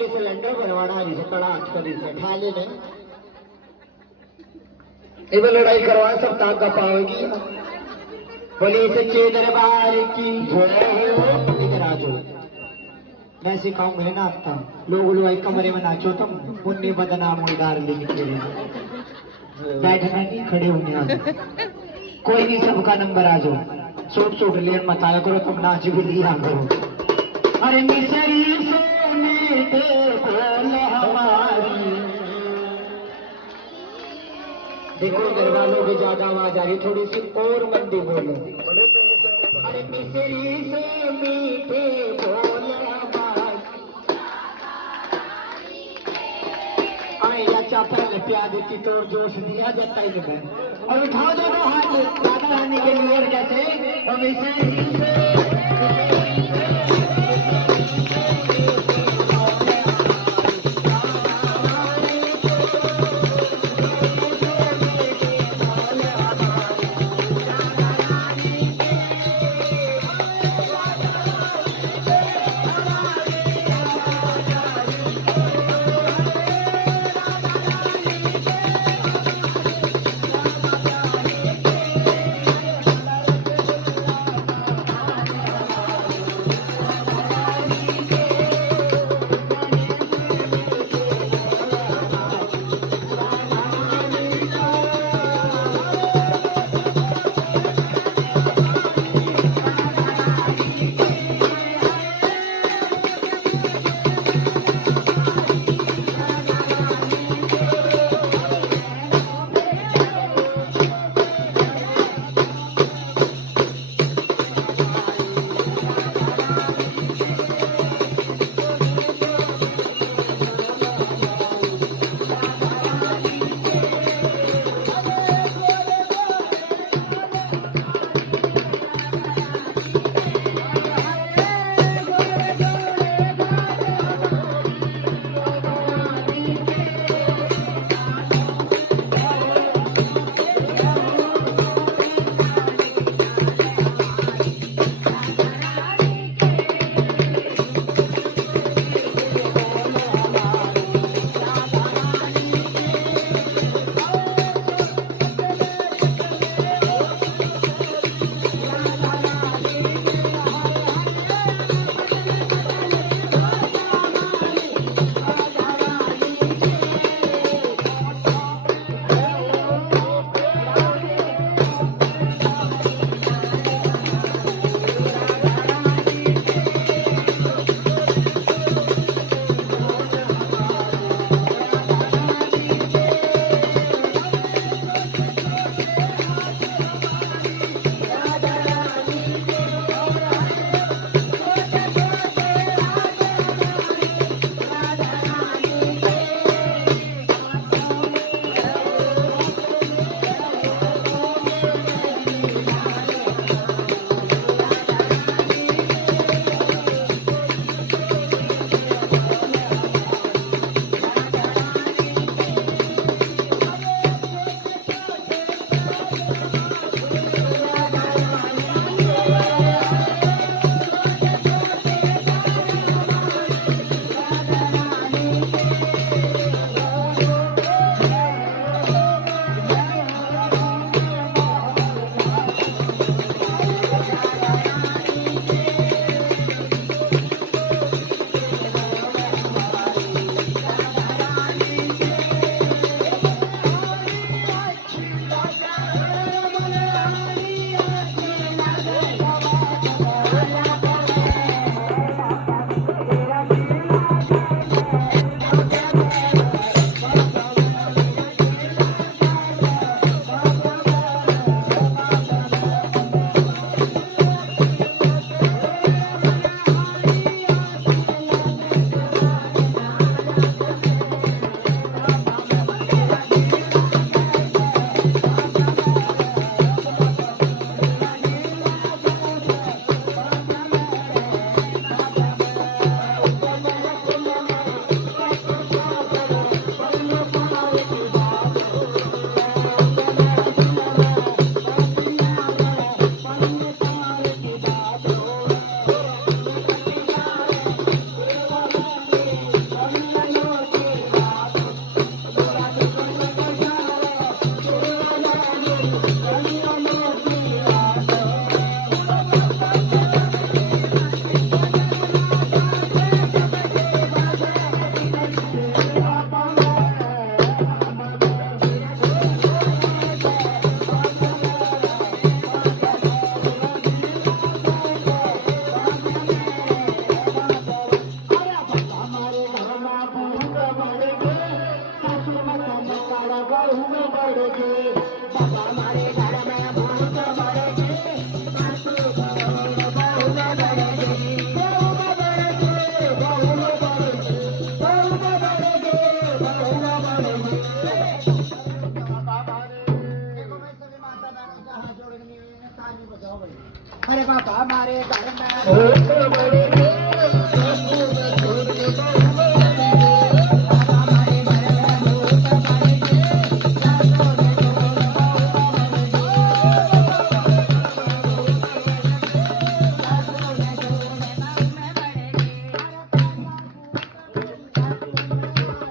के सिलेंडर भरवाना रही से कड़ा करी से खा लेने इवन लड़ाई करवा सकता का पाओगी बोली सच्चे दरबार की इधर आ जाओ मैं सिखाऊंगा ना आपका लोग लुआई कमरे में नाचो तुम मुन्नी बदनाम उड़ार ले निकले बैठना नहीं खड़े होने आ कोई नहीं सबका नंबर आ जाओ सूट सूट ले मत आया करो तुम नाच भी लिया करो अरे मिसरी से मीठे बोल हमारी देखो घर वालों की ज्यादा आवाज आ रही थोड़ी सी और मंदी बोलो अरे मिसरी से मीठे बोल चापर प्यार देती तो जोश दिया जाता ही में और उठाओ दोनों हाथ राधा रानी के लिए कैसे